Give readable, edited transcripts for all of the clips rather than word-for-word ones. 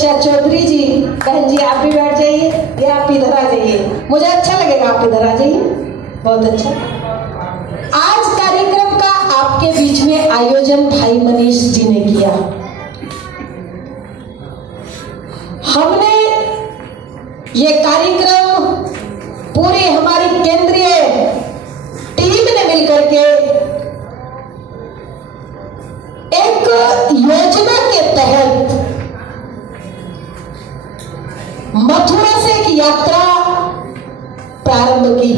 तपस्या चौधरी जी, बहन जी आप भी बैठ जाइए या आप इधर आ जाइए, मुझे अच्छा लगेगा आप इधर आ जाइए, बहुत अच्छा। आज कार्यक्रम का आपके बीच में आयोजन भाई मनीष जी ने किया। हमने ये कार्यक्रम पूरी हमारी केंद्रीय टीम ने मिलकर के एक योजना के तहत मथुरा से एक यात्रा प्रारंभ की।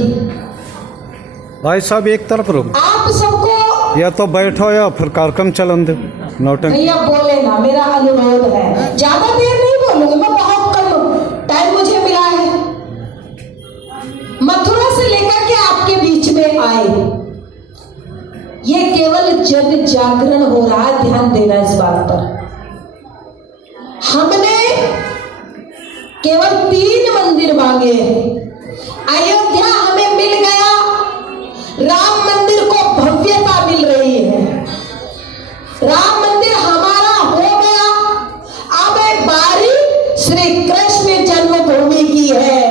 भाई साहब एक तरफ रुक, आप सबको या तो बैठो या फिर कार्यक्रम चलन दो। नौटंकी भैया बोले ना, मेरा अनुरोध है, ज्यादा देर नहीं बोलूंगी मैं, बहुत कम टाइम मुझे मिला है। मथुरा से लेकर के आपके बीच में आए, ये केवल जन जागरण हो रहा है, ध्यान देना इस बात पर। हमने केवल 3 मंदिर मांगे। अयोध्या हमें मिल गया, राम मंदिर को भव्यता मिल रही है, राम मंदिर हमारा हो गया। अब बारी श्री कृष्ण जन्मभूमि की है।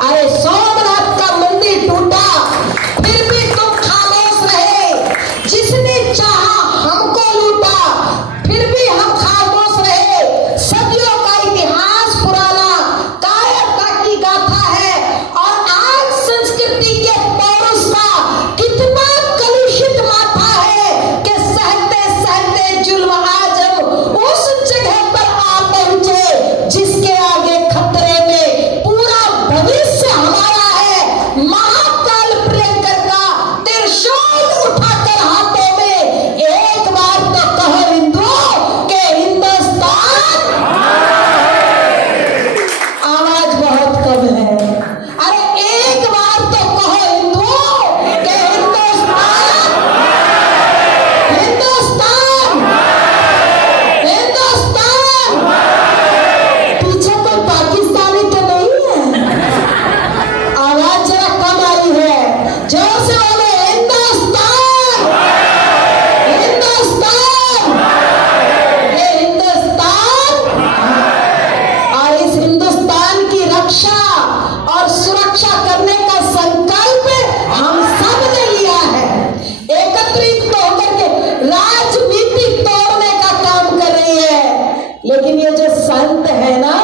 अरे सोमनाथ का मंदिर टूटा, फिर भी तुम खामोश रहे। जिसने चाहा हमको लूटा, फिर भी हम खामोश रहे। सदियों का इतिहास पुराना, कायरता की गाथा है। और आज संस्कृति के पौरुष का कितना कलुषित माथा है कि सहते सहते जुल्म आज हम उस जगह पर आ पहुंचे जिसके आगे खतरे में पूरा भविष्य हमारा है। महाकाल प्रियंकर का त्रिशूल उठाकर हाथों में, एक बार तो कहो हिंदू के हिंदुस्तान। आवाज बहुत कम है, अरे एक बार तो कहो हिंदू के हिंदुस्तान, हिंदुस्तान, हिंदुस्तान। पीछे कोई पाकिस्तानी तो नहीं है? आवाज जरा कम आई है, जोर से बोले हिंदुस्तान, हिंदुस्तान, ये हिंदुस्तान। और इस हिंदुस्तान की रक्षा और सुरक्षा करने का संकल्प हम सब ने लिया है। एकत्रित होकर के राजनीति तोड़ने का काम कर रही है। लेकिन ये जो संत है ना,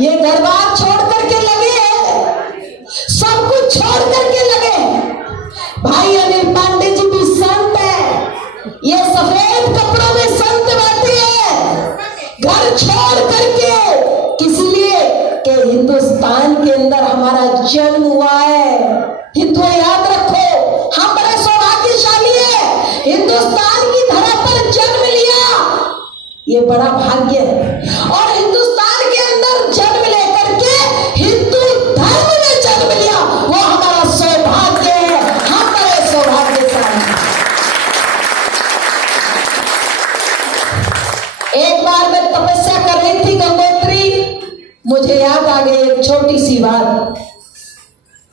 ये घर बार छोड़ करके लगे हैं, सब कुछ छोड़ करके लगे हैं। भाई अनिल पांडे जी भी संत है, ये सफेद कपड़ों में संत बैठे हैं, घर छोड़ करके, किसलिए कि हिंदुस्तान के अंदर हमारा जन्म हुआ है। हिंदू याद रखो, हम बड़े सौभाग्यशाली है, हिंदुस्तान की धरा पर जन्म लिया, ये बड़ा भाग्य है। और हिंदुस्तान के अंदर जन्म लेकर के हिंदू धर्म में जन्म लिया, वो हमारा सौभाग्य है, हम बड़े सौभाग्यशाली। एक बार मैं तपस्या कर रही थी गंगोत्री, मुझे याद आ गई एक छोटी सी बात।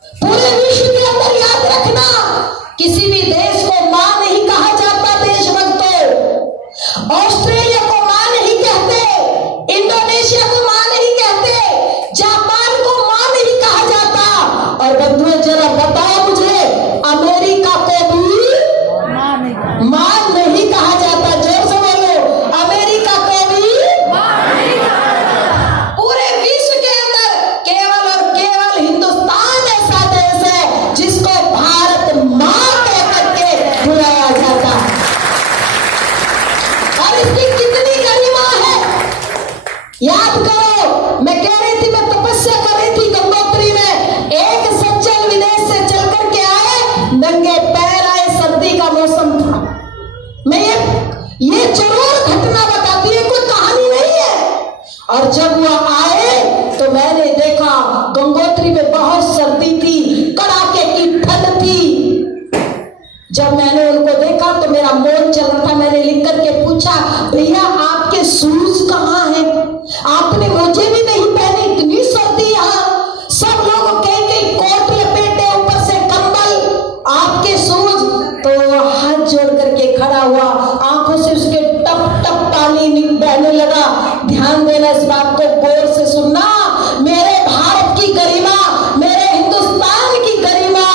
पूरे विश्व के अंदर याद रखना, किसी भी देश को मां नहीं कहा जाता देशभक्तों। ऑस्ट्रेलिया को मां नहीं कहते, इंडोनेशिया को मां नहीं कहते, जापान को मां नहीं कहा जाता। और बंधुओं जरा बताओ मुझे, अमेरिका को भी मां नहीं कहा जाता। जोर से बोलो, अमेरिका को भी पूरे विश्व के अंदर केवल और केवल हिंदुस्तान ऐसा देश है जिसको भारत मां कह करके बुलाया जाता है। और इसकी कितनी गरिमा है, याद करो। मैं कह रही थी, मैं तपस्या कर रही थी गंगोत्री में, एक सज्जन विदेश से चल करके आए, नंगे पैर आए, सर्दी का मौसम था। मैं ये जरूर घटना बताती है, कोई कहानी नहीं है। और जब वह आए तो मैंने देखा गंगोत्री में बहुत सर्दी थी, कड़ाके की ठंड थी। जब मैंने उनको देखा तो मेरा मन चल रहा था, मैंने लिख करके पूछा, भैया आपके शूज कहाँ हैं? आपने मुझे भी नहीं पहने, इतनी सर्दी यहाँ। सब लोग कई कोट लपेटे, ऊपर से कंबल, आपके शूज। तो हाथ जोड़ करके खड़ा हुआ, आंखों से उसके टप टप पानी बहने लगा। ध्यान देना, इस बात को गौर से सुनना। मेरे भारत की गरिमा, मेरे हिंदुस्तान की गरिमा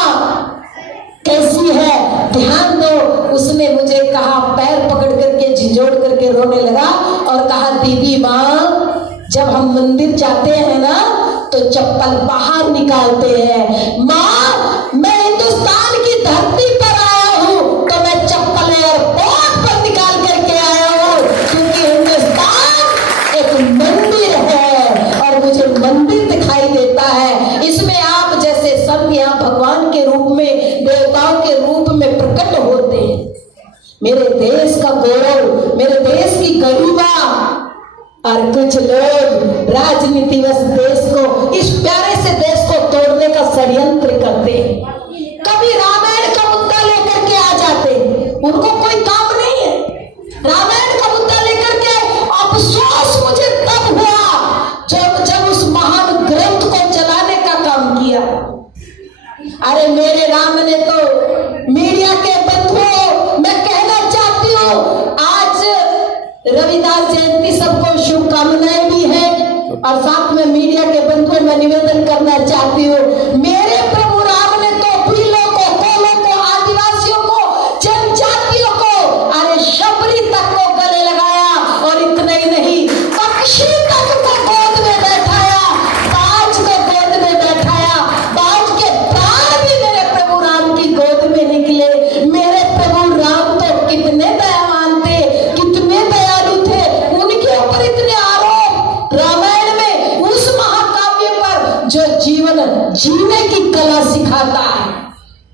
कैसी है, ध्यान दो। उसने मुझे कहा, पैर पकड़ करके झिझोड़ करके रोने लगा और कहा, दीदी माँ, जब हम मंदिर जाते हैं ना तो चप्पल बाहर निकालते हैं। माँ, मैं हिंदुस्तान की धरती पर आया हूँ तो मैं चप्पल एयरपोर्ट पर निकाल करके आया हूँ, क्योंकि हिंदुस्तान एक मंदिर है और मुझे मंदिर दिखाई देता है। इसमें आप जैसे संत यहाँ भगवान के रूप में, देवताओं के रूप में प्रकट होते हैं। मेरे देश का गौरव, मेरे देश की गरिमा। और कुछ लोग राजनीतिवश देश को, इस प्यारे से देश को तोड़ने का षड्यंत्र करते हैं। कभी रामायण का मुद्दा लेकर के आ जाते हैं, उनको कोई काम नहीं है। रामायण का मुद्दा लेकर के अफसोस मुझे तब हुआ जब उस महान ग्रंथ को जलाने का काम किया। अरे मेरे राम ने तो, मीडिया के बंधुओं, मैं कहना चाहती हूँ, आज रविदास जयंती, सबको शुभकामनाएं भी है। और साथ में मीडिया के बंधुओं में निवेदन करना चाहती हूँ, मेरे प्रभु राम ने तो भीलों को, कोलों को, आदिवासियों को, जनजातियों को, अरे शबरी तक को गले लगाया। और इतना ही नहीं, पक्षी तक को गोद में बैठाया, बाज को गोद में बैठाया। बाज के प्राण भी मेरे प्रभु राम की गोद में निकले। मेरे प्रभु राम तो कितने दयावान थे, कितने दयालु थे, उनके ऊपर इतने आरोप। रामायण में उस महाकाव्य पर जो जीवन जीने की कला सिखाता है,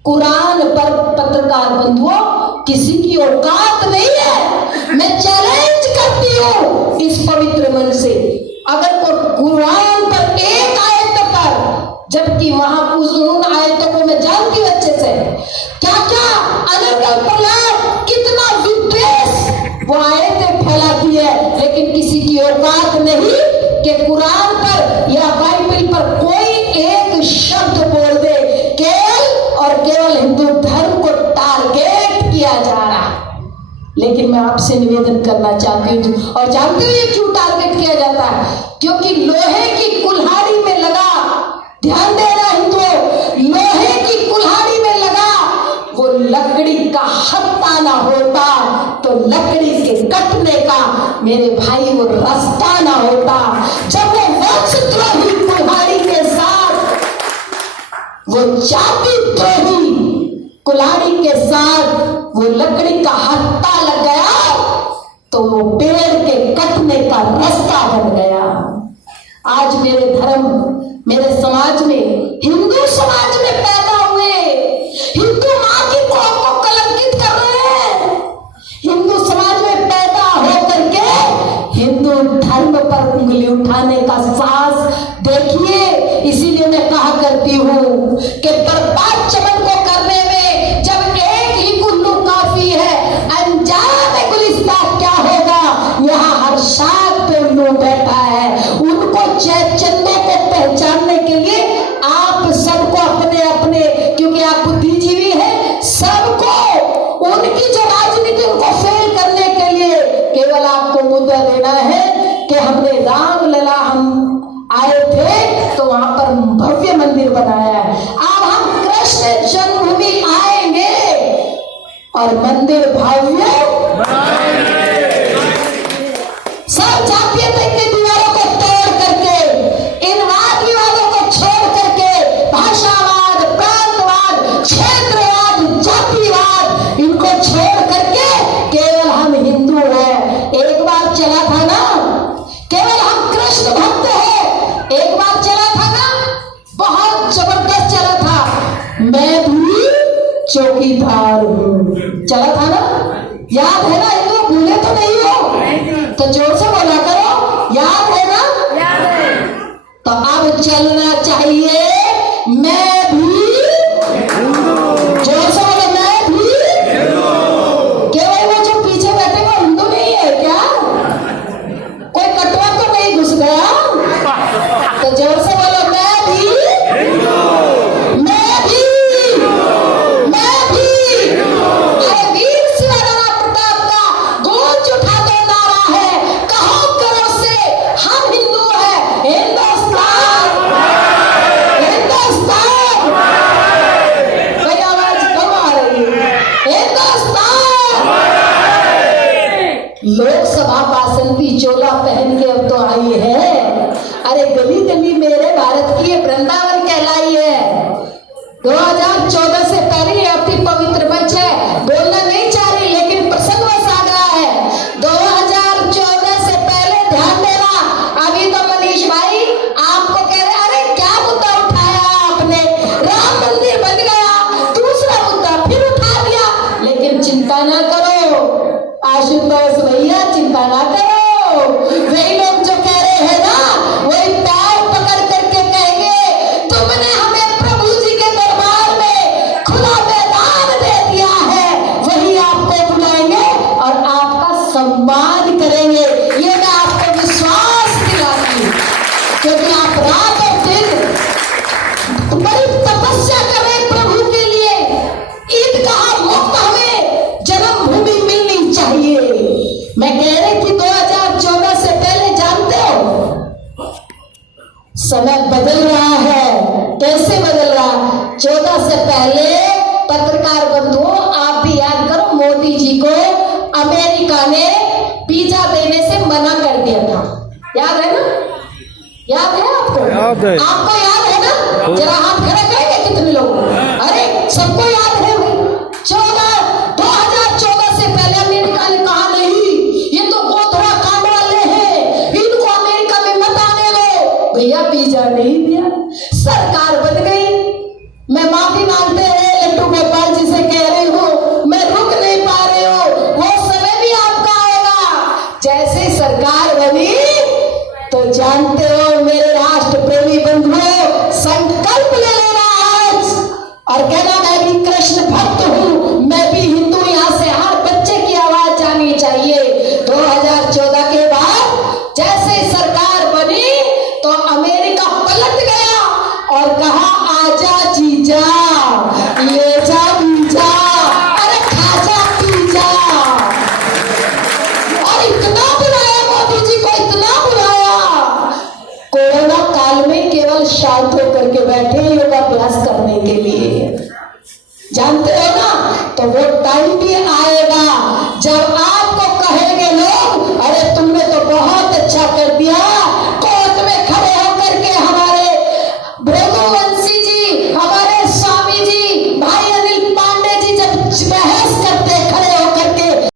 कुरान पर पत्रकार बंधुओं किसी की औकात नहीं है। मैं चैलेंज करती हूँ इस पवित्र मन से, अगर कोई कुरान पर एक आयत पर, जबकि वहां उन आयतों को मैं जानती हूँ अच्छे से, क्या क्या अलग अलग कितना विद्वेष वो आयतें फैलाती है, लेकिन किसी की औकात नहीं कि कुरान पर या बाइबल पर कोई एक शब्द बोल दे। केवल और केवल हिंदू धर्म को टारगेट किया जा रहा है। लेकिन मैं आपसे निवेदन करना चाहती हूँ, और जानते हो ये क्यों टारगेट किया जाता है? क्योंकि लोहे की कुल्हाड़ी में लगा, ध्यान देना हिंदुओं, लोहे की कुल्हाड़ी में लगा वो लकड़ी का हत्ता ना होता तो लकड़ी के कटने का, मेरे भाई, वो रास्ता ना होता। जब वो वंशद्रोही कुल्हाड़ी के साथ, वो जाति द्रोही कुल्हाड़ी के साथ वो लकड़ी का हत्ता लग गया तो वो पेड़ के कटने का रास्ता बन गया। आज मेरे धर्म, मेरे समाज में, हिंदू समाज में पैदा हुए हिंदू मां की कोख को कलंकित कर रहे हैं। हिंदू समाज में पैदा होकर के हिंदू धर्म पर उंगली उठाने का साहस देखिए। इसीलिए मैं कहा करती हूँ कि बर्बाद चमन को करने में जब एक ही कुल्लू काफी है, अनजान गुलिस्तान क्या होगा। यहाँ हर शाख पे उल्लू बैठा है, उनको चंदों को पहचानने के लिए आप सबको अपने अपने, क्योंकि आप बुद्धिजीवी हैं, सबको उनकी जो राजनीति उनको फेल करने के लिए केवल आपको मुद्दा देना है कि हमने राम लला, हम आए थे तो वहां पर भव्य मंदिर बनाया है, अब हम कृष्ण जन्मभूमि आएंगे और मंदिर भव्य सब जातीयता की दीवारों को तोड़ करके, इन वाद विवादों को छोड़ करके, भाषावाद, प्रांतवाद, क्षेत्रवाद, जातिवाद, इनको छोड़ करके केवल हम हिंदू हैं। एक बार चला था ना, केवल हम कृष्ण भक्त हैं, एक बार चला था ना, बहुत जबरदस्त चला था। मैं भी चौकीदार हूँ, चला था ना, याद है ना? हिंदू भूले तो नहीं हो? तो जोर से बोला करो, याद है ना? याद है। तो अब चलना चाहिए, मैं भी, जोर से बोलो, मैं भी। केवल वो जो पीछे बैठे वो हिंदू नहीं है क्या? कोई कटवा तो नहीं घुस गया? तो जोर से बोलो, मैं भी, मैं भी, मैं भी। अरे वीर शिवराम प्रताप का गूंज उठा दो नारा है, कहो करो करके अब तो आई है। अरे गली गली मेरे भारत की ये वृंदावन कहलाई है। 2014 से पहले ये अति पवित्र मंच है। बोलना नहीं चाह रही लेकिन प्रसंग वश आ गया है। 2014 से पहले ध्यान देना। अभी तो मनीष भाई आपको कह रहे अरे क्या मुद्दा उठाया आपने, राम मंदिर बन गया, दूसरा मुद्दा फिर उठा दिया। लेकिन चिंता ना करो आशुतोष भैया, चिंता ना करो। वही लोग जो कह रहे हैं ना वही पैर पकड़ करके कहेंगे तुमने हमें प्रभु जी के दरबार में खुला मैदान दे दिया है। वही आपको बुलाएंगे और आपका सम्मान करेंगे। ये मैं आपको विश्वास दिलाती हूँ, क्योंकि आप रात और दिन बड़ी तपस्या करें प्रभु के लिए। ईदगाह मुक्त हमें जन्मभूमि मिलनी चाहिए। मैं कह रही थी 2014 से पहले जानते हो समय बदल रहा है। कैसे बदल रहा? 14 से पहले पत्रकार बंधुओं आप भी याद करो, मोदी जी को अमेरिका ने वीजा देने से मना कर दिया था। याद है ना? याद है आपको? याद है। आपको याद है ना? जरा हाथ खड़े करेंगे कितने लोग? अरे सबको याद है भाई। 2014 से पहले अमेरिका ने कहा नहीं ये तो गोधरा कांड वाले हैं, इनको अमेरिका में मत आने दो। भैया वीजा नहीं दिया, सरकार बन गई। मैं माफी मांगते हुए लट्टू गोपाल जी से कह रही हूँ मैं रुक नहीं पा रही हूँ, वो समय भी आपका आएगा। जैसे सरकार बनी तो जानते हो मेरे राष्ट्र प्रेमी बंधुओं, संकल्प ले लेना आज और कहना